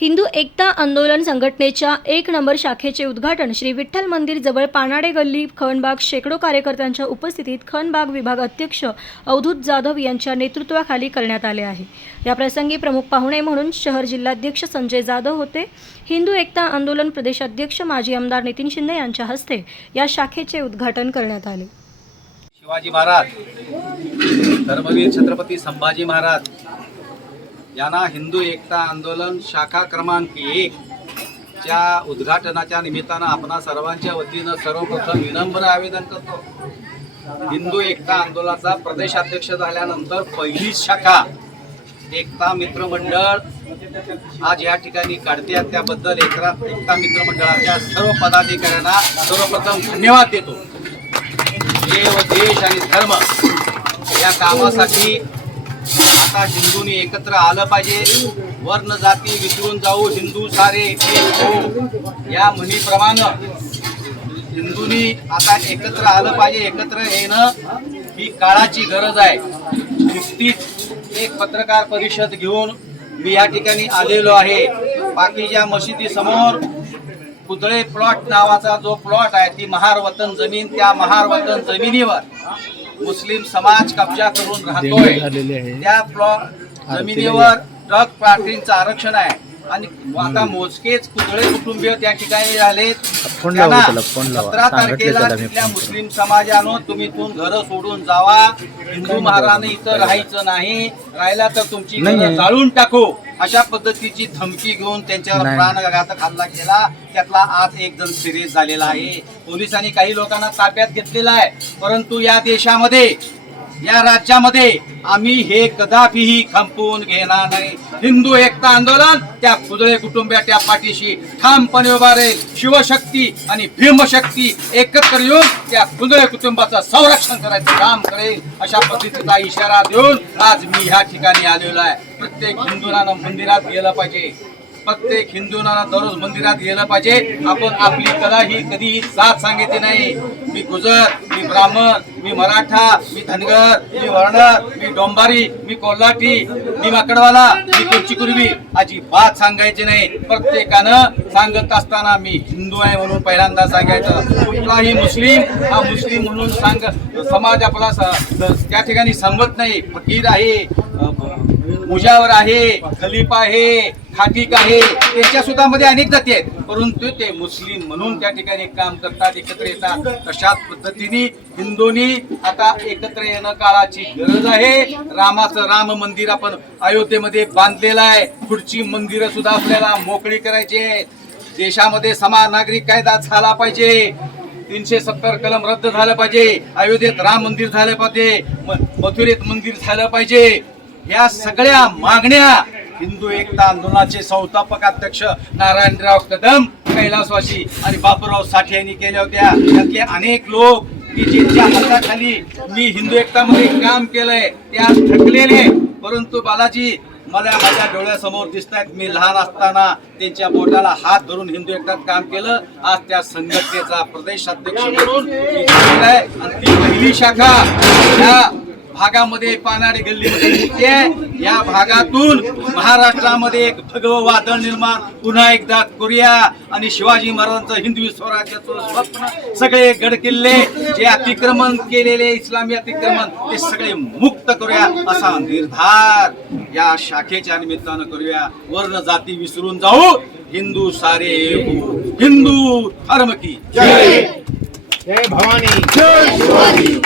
हिंदू एकता आंदोलन संघटनेच्या एक नंबर शाखेचे उद्घाटन श्री विठ्ठल मंदिर जवळ पानाडे गल्ली खनबाग शेकडो कार्यकर्त्यांच्या उपस्थितीत खनबाग विभाग अध्यक्ष अवधूत जाधव यांच्या नेतृत्वाखाली करण्यात आले आहे. या प्रसंगी प्रमुख पाहुणे म्हणून शहर जिल्हाध्यक्ष संजय जाधव होते. हिंदू एकता आंदोलन प्रदेशाध्यक्ष माजी आमदार नितीन शिंदे यांच्या हस्ते या शाखेचे उद्घाटन करण्यात आले. शिवाजी महाराज धर्मवीर छत्रपती संभाजी महाराज यांना हिंदू एकता आंदोलन शाखा क्रमांक एक च्या उद्घाटनाच्या निमित्तानं आपणा सर्वांच्या वतीनं सर्वप्रथम विनम्र आवेदन करतो. हिंदू एकता आंदोलनाचा प्रदेशाध्यक्ष झाल्यानंतर पहिली शाखा एकता मित्र मंडळ आज या ठिकाणी काढते त्याबद्दल एकरा एकता मित्र मंडळाच्या सर्व पदाधिकाऱ्यांना सर्वप्रथम धन्यवाद देतो. देव देश आणि धर्म या कामासाठी आता हिंदूंनी एकत्र आलं पाहिजे. वर्ण जाती विसरून जाऊ हिंदू सारे हो. या म्हणीप्रमाणे हिंदूंनी आता एकत्र आलं पाहिजे. एकत्र येणं ही काळाची गरज आहे. नुकतीच एक पत्रकार परिषद घेऊन मी या ठिकाणी आलेलो आहे. बाकीच्या मशिदी समोर पुतळे प्लॉट नावाचा जो प्लॉट आहे ती महार वतन जमीन त्या महार वतन जमिनीवर मुस्लिम समाज कब्जा करून राहतोय. त्या प्लॉट जमिनीवर ट्रक पार्टींचं आरक्षण आहे. आणि आता मोजकेच पुतळे कुटुंबीय त्या ठिकाणी झाले. सतरा तारखेला तिथल्या मुस्लिम समाजानं तुम्ही इथून घर सोडून जावा. हिंदू महाराने इथं राहायचं नाही. राहिला तर तुमची. जाळून टाकू. अशा पद्धतीची धमकी घेऊन त्यांच्यावर. प्राणघातक हल्ला केला त्यातला आज एक जण सिरियस झालेला आहे. पोलिसांनी काही लोकांना ताब्यात घेतलेला आहे. परंतु या देशामध्ये या राज्यामध्ये आम्ही हे कदापिही खंपवून घेणार नाही. हिंदू एकता आंदोलन त्या कुदळे कुटुंबिया त्या पाठीशी ठामपणे उभा राहील. शिवशक्ती आणि भीमशक्ती एकत्र येऊन त्या कुदळे कुटुंबाचं संरक्षण करायचं काम करेल अशा पद्धतीचा इशारा देऊन आज मी ह्या ठिकाणी आलेलो आहे. प्रत्येक हिंदूनानं मंदिरात गेलं पाहिजे. प्रत्येक हिंदूंना दररोज मंदिरात गेलं पाहिजे. आपण आपली कला ही कधीही साथ सांगितली नाही. मी गुजर मी ब्राह्मण मी मराठा मी धनगर मी वर्णर मी डोंबारी मी कोल्हाटी मी माकडवाला मी कुर्ची कुर्वी अजिबात सांगायची नाही. प्रत्येकानं सांगत असताना मी हिंदू आहे म्हणून पहिल्यांदा सांगायचं. कुठलाही मुस्लिम हा मुस्लिम म्हणून सांग समाज आपला त्या ठिकाणी समजत नाही. फकीर आहे. मुजावर आहे खलीफ आहे खाकिक आहे. त्यांच्या सुद्धा मध्ये अनेक जाती आहेत. परंतु ते मुस्लिम म्हणून त्या ठिकाणी काम करतात एकत्र येतात. तशाच पद्धतीने हिंदूंनी आता एकत्र येणं काळाची गरज आहे. रामाचं राम मंदिर आपण अयोध्येमध्ये बांधलेलं आहे. पुढची मंदिरं सुद्धा आपल्याला मोकळी करायची आहेत. देशामध्ये समान नागरिक कायदा झाला पाहिजे. तीनशे सत्तर कलम रद्द झालं पाहिजे. अयोध्येत राम मंदिर झालं पाहिजे. म- मथुरेत मंदिर झालं पाहिजे. या सगळ्या मागण्या हिंदू एकता आंदोलनाचे संस्थापक अध्यक्ष नारायणराव कदम कैलासवासी आणि बापूराव साठे यांनी केल्या होत्या. त्यातले अनेक लोक की ज्यांच्या हाताखाली मी हिंदू एकतामध्ये काम केलंय ते आज थकलेले. परंतु बालाजी मला माझ्या डोळ्यासमोर दिसत आहेत मी लहान असताना त्यांच्या बोटाला हात धरून हिंदू एकतात काम केलं. आज त्या संघटनेचा प्रदेश अध्यक्ष म्हणून आणि ती पहिली शाखा या भागामध्ये पानाडी गल्लीमध्ये या भागातून महाराष्ट्रामध्ये एक भगव वादळ निर्माण पुन्हा एकदा करूया. आणि शिवाजी महाराजांचं हिंदवी स्वराज्याचं स्वप्न सगळे गड किल्ले जे अतिक्रमण केलेले इस्लामी अतिक्रमण ते सगळे मुक्त करूया असा निर्धार या शाखेच्या निमित्तानं करूया. वर्ण जाती विसरून जाऊ. हिंदू सारे. हिंदू धर्म की जय. जय भवानी.